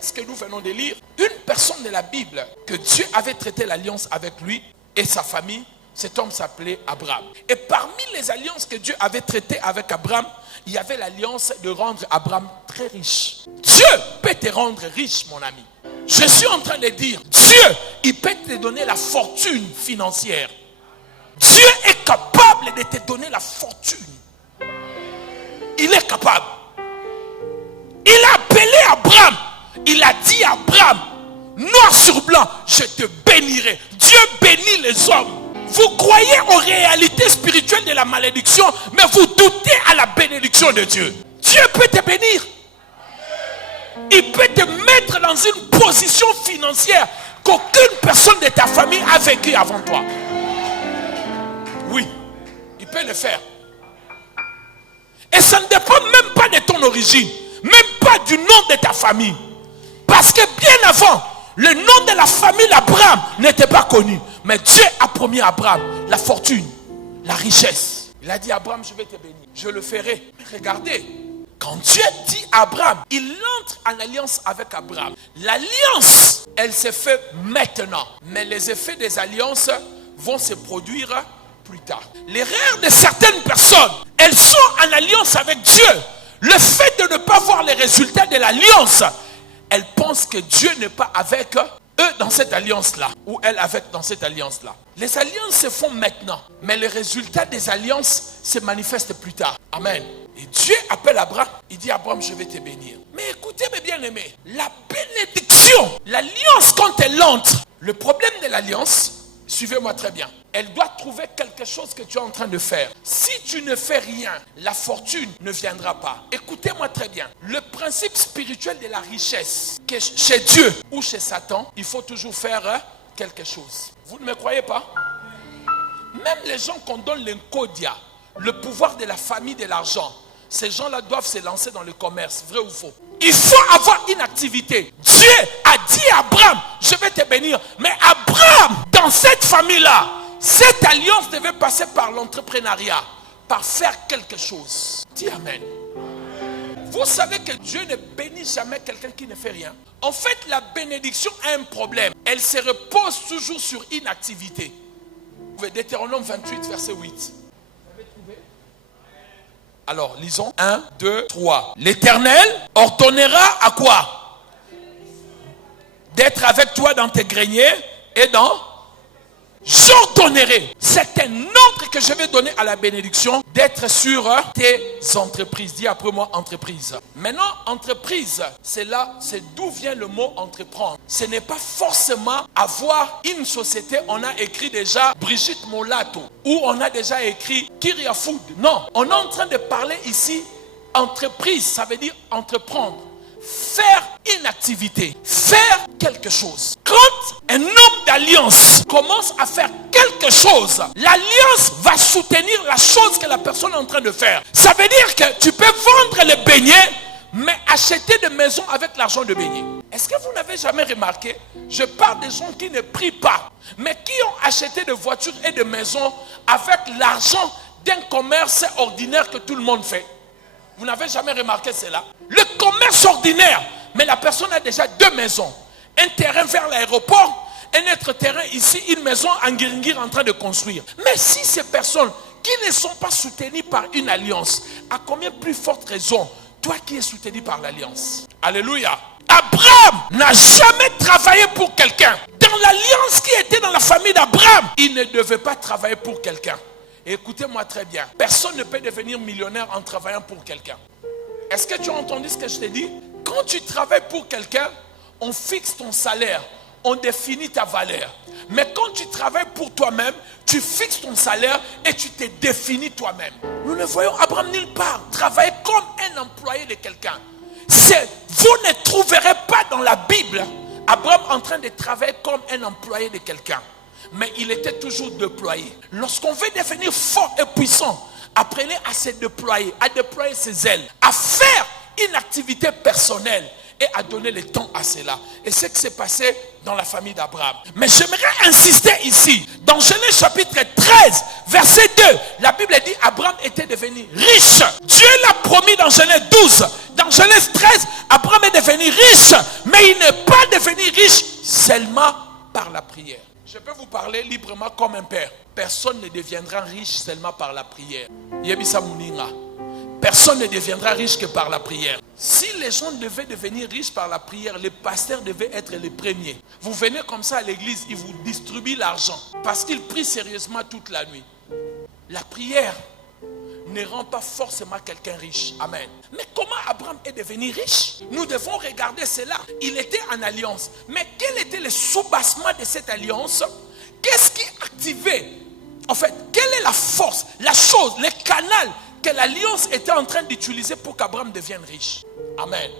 Ce que nous venons de lire, une personne de la Bible que Dieu avait traité l'alliance avec lui et sa famille, cet homme s'appelait Abraham. Et parmi les alliances que Dieu avait traitées avec Abraham, il y avait l'alliance de rendre Abraham très riche. Dieu peut te rendre riche, mon ami. Je suis en train de dire, Dieu, il peut te donner la fortune financière. Dieu est capable de te donner la fortune. Il est capable. Il a appelé Abraham. Il a dit à Abraham, noir sur blanc, je te bénirai. Dieu bénit les hommes. Vous croyez aux réalités spirituelles de la malédiction, mais vous doutez à la bénédiction de Dieu. Dieu peut te bénir. Il peut te mettre dans une position financière qu'aucune personne de ta famille a vécu avant toi. Oui, il peut le faire. Et ça ne dépend même pas de ton origine, même pas du nom de ta famille. Parce que bien avant, le nom de la famille d'Abraham n'était pas connu. Mais Dieu a promis à Abraham la fortune, la richesse. Il a dit à Abraham, je vais te bénir, je le ferai. Regardez, quand Dieu dit à Abraham, il entre en alliance avec Abraham. L'alliance, elle se fait maintenant. Mais les effets des alliances vont se produire plus tard. L'erreur de certaines personnes, elles sont en alliance avec Dieu. Le fait de ne pas voir les résultats de l'alliance, elles pensent que Dieu n'est pas avec eux dans cette alliance-là, ou elle avec dans cette alliance-là. Les alliances se font maintenant, mais les résultats des alliances se manifestent plus tard. Amen. Et Dieu appelle Abraham, il dit à Abraham, je vais te bénir. Mais écoutez mes bien-aimés, la bénédiction, l'alliance quand elle entre, le problème de l'alliance, suivez-moi très bien, elle doit trouver quelque chose que tu es en train de faire. Si tu ne fais rien, la fortune ne viendra pas. Écoutez-moi très bien. Le principe spirituel de la richesse, que chez Dieu ou chez Satan, il faut toujours faire quelque chose. Vous ne me croyez pas? Même les gens qu'on donne l'encodia, le pouvoir de la famille de l'argent, ces gens-là doivent se lancer dans le commerce, vrai ou faux? Il faut avoir une activité. Dieu a dit à Abraham, je vais te bénir. Mais Abraham, dans cette famille-là, cette alliance devait passer par l'entrepreneuriat, par faire quelque chose. Dis Amen. Vous savez que Dieu ne bénit jamais quelqu'un qui ne fait rien. En fait, la bénédiction a un problème. Elle se repose toujours sur une activité. Deutéronome 28, verset 8. Alors, lisons. 1, 2, 3. L'Éternel ordonnera à quoi? D'être avec toi dans tes greniers et dans... J'ordonnerai. C'est un ordre que je vais donner à la bénédiction d'être sur tes entreprises. Dis après moi entreprise. Maintenant, entreprise, c'est là, c'est d'où vient le mot entreprendre. Ce n'est pas forcément avoir une société, on a écrit déjà Brigitte Molato, ou on a déjà écrit Kyria Food. Non, on est en train de parler ici entreprise, ça veut dire entreprendre. Faire une activité, faire quelque chose. Quand un homme d'alliance commence à faire quelque chose, l'alliance va soutenir la chose que la personne est en train de faire. Ça veut dire que tu peux vendre les beignets, mais acheter des maisons avec l'argent de beignets. Est-ce que vous n'avez jamais remarqué? Je parle des gens qui ne prient pas, mais qui ont acheté des voitures et des maisons avec l'argent d'un commerce ordinaire que tout le monde fait. Vous n'avez jamais remarqué cela? Le commerce ordinaire, mais la personne a déjà 2 maisons. Un terrain vers l'aéroport, un autre terrain ici, une maison en Guiringir en train de construire. Mais si ces personnes qui ne sont pas soutenues par une alliance, à combien plus forte raison, toi qui es soutenu par l'alliance? Alléluia. Abraham n'a jamais travaillé pour quelqu'un. Dans l'alliance qui était dans la famille d'Abraham, il ne devait pas travailler pour quelqu'un. Écoutez-moi très bien. Personne ne peut devenir millionnaire en travaillant pour quelqu'un. Est-ce que tu as entendu ce que je t'ai dit? Quand tu travailles pour quelqu'un, on fixe ton salaire, on définit ta valeur. Mais quand tu travailles pour toi-même, tu fixes ton salaire et tu te définis toi-même. Nous ne voyons Abraham nulle part travailler comme un employé de quelqu'un. Vous ne trouverez pas dans la Bible Abraham en train de travailler comme un employé de quelqu'un. Mais il était toujours déployé. Lorsqu'on veut devenir fort et puissant, apprenez à se déployer, à déployer ses ailes, à faire une activité personnelle et a donné le temps à cela. Et c'est ce qui s'est passé dans la famille d'Abraham. Mais j'aimerais insister ici, dans Genèse chapitre 13, verset 2, la Bible dit Abraham était devenu riche. Dieu l'a promis dans Genèse 12. Dans Genèse 13, Abraham est devenu riche, mais il n'est pas devenu riche seulement par la prière. Je peux vous parler librement comme un père. Personne ne deviendra riche seulement par la prière. Yebisa Mouninga. Personne ne deviendra riche que par la prière. Si les gens devaient devenir riches par la prière, les pasteurs devaient être les premiers. Vous venez comme ça à l'église, ils vous distribuent l'argent parce qu'ils prient sérieusement toute la nuit. La prière ne rend pas forcément quelqu'un riche. Amen. Mais comment Abraham est devenu riche? Nous devons regarder cela. Il était en alliance. Mais quel était le soubassement de cette alliance? Qu'est-ce qui activait? En fait, quelle est la force, la chose, le canal que l'alliance était en train d'utiliser pour qu'Abraham devienne riche? Amen.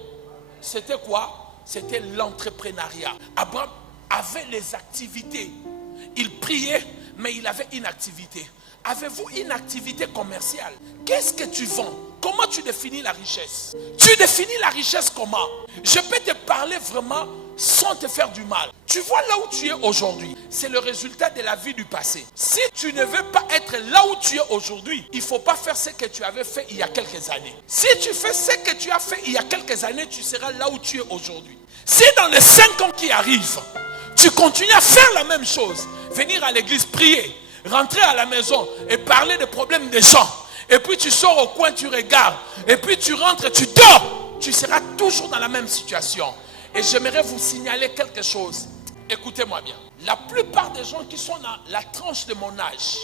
C'était quoi? C'était l'entrepreneuriat. Abraham avait les activités. Il priait, mais il avait une activité. Avez-vous une activité commerciale? Qu'est-ce que tu vends? Comment tu définis la richesse? Tu définis la richesse comment? Je peux te parler vraiment sans te faire du mal. Tu vois là où tu es aujourd'hui, c'est le résultat de la vie du passé. Si tu ne veux pas être là où tu es aujourd'hui, il ne faut pas faire ce que tu avais fait il y a quelques années. Si tu fais ce que tu as fait il y a quelques années, tu seras là où tu es aujourd'hui. Si dans les 5 ans qui arrivent, tu continues à faire la même chose, venir à l'église prier, rentrer à la maison et parler des problèmes des gens, et puis tu sors au coin, tu regardes, et puis tu rentres, tu dors, tu seras toujours dans la même situation. Et j'aimerais vous signaler quelque chose. Écoutez-moi bien. La plupart des gens qui sont dans la tranche de mon âge,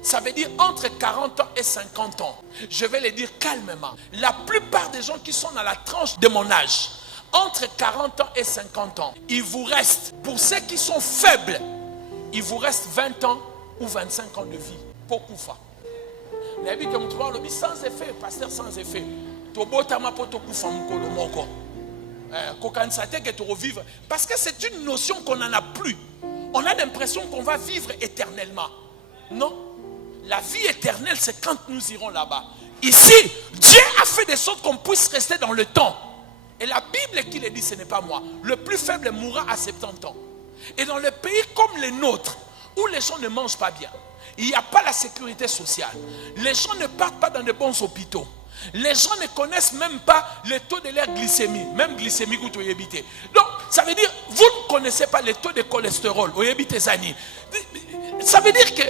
ça veut dire entre 40 ans et 50 ans. Je vais le dire calmement. La plupart des gens qui sont dans la tranche de mon âge, entre 40 ans et 50 ans, il vous reste, pour ceux qui sont faibles, il vous reste 20 ans ou 25 ans de vie. Pour Koufa. Sans effet, pasteur sans effet. Parce que c'est une notion qu'on n'en a plus. On a l'impression qu'on va vivre éternellement. Non. La vie éternelle, c'est quand nous irons là-bas. Ici, Dieu a fait de sorte qu'on puisse rester dans le temps. Et la Bible qui le dit, ce n'est pas moi. Le plus faible mourra à 70 ans. Et dans les pays comme les nôtres, où les gens ne mangent pas bien, il n'y a pas la sécurité sociale. Les gens ne partent pas dans de bons hôpitaux. Les gens ne connaissent même pas le taux de leur glycémie. Même glycémie que vous habitez. Donc, ça veut dire, vous ne connaissez pas le taux de cholestérol. Ça veut dire que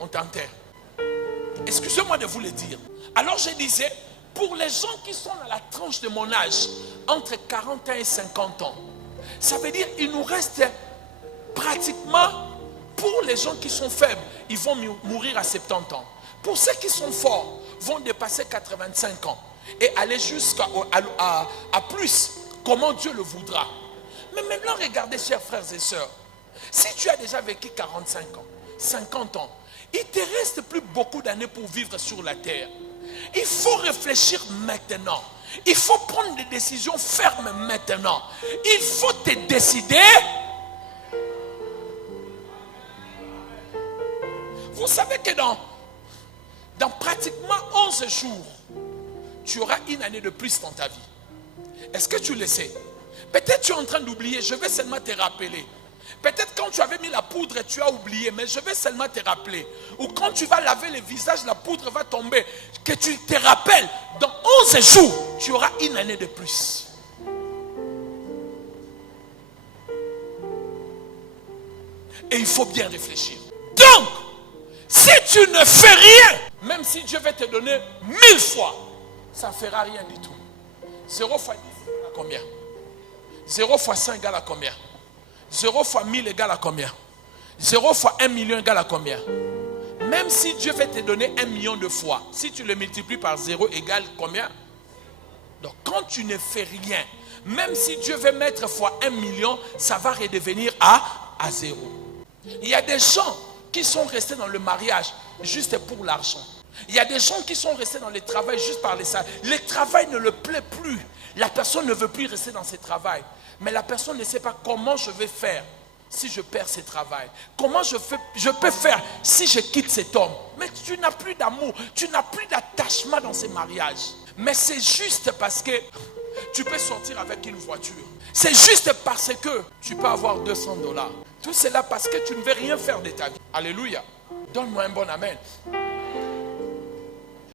on t'enterre. Excusez-moi de vous le dire. Alors je disais, pour les gens qui sont dans la tranche de mon âge, entre 40 ans et 50 ans, ça veut dire qu'il nous reste pratiquement, pour les gens qui sont faibles, ils vont mourir à 70 ans. Pour ceux qui sont forts, vont dépasser 85 ans et aller jusqu'à plus, comment Dieu le voudra. Mais maintenant, regardez, chers frères et sœurs, si tu as déjà vécu 45 ans, 50 ans, il ne te reste plus beaucoup d'années pour vivre sur la terre. Il faut réfléchir maintenant. Il faut prendre des décisions fermes maintenant. Il faut te décider. Vous savez que dans pratiquement 11 jours, tu auras une année de plus dans ta vie. Est-ce que tu le sais? Peut-être tu es en train d'oublier, je vais seulement te rappeler. Peut-être quand tu avais mis la poudre, tu as oublié, mais je vais seulement te rappeler. Ou quand tu vas laver le visage, la poudre va tomber. Que tu te rappelles, dans 11 jours, tu auras une année de plus. Et il faut bien réfléchir. Donc, si tu ne fais rien, même si Dieu va te donner 1000 fois, ça ne fera rien du tout. 0 fois 10 égale à combien? 0 fois 100 égale à combien? 0 fois 1000 égale à combien? 0 fois 1 million égale à combien? Même si Dieu va te donner 1 million de fois, si tu le multiplies par 0 égale combien? Donc quand tu ne fais rien, même si Dieu veut mettre fois 1 million, ça va redevenir à 0. Il y a des gens qui sont restés dans le mariage juste pour l'argent. Il y a des gens qui sont restés dans le travail juste par les salaires. Le travail ne le plaît plus. La personne ne veut plus rester dans ce travail. Mais la personne ne sait pas comment je vais faire si je perds ce travail? Comment je peux faire si je quitte cet homme? Mais tu n'as plus d'amour, tu n'as plus d'attachement dans ces mariages. Mais c'est juste parce que tu peux sortir avec une voiture. C'est juste parce que tu peux avoir $200. Tout cela parce que tu ne veux rien faire de ta vie. Alléluia. Donne-moi un bon amen.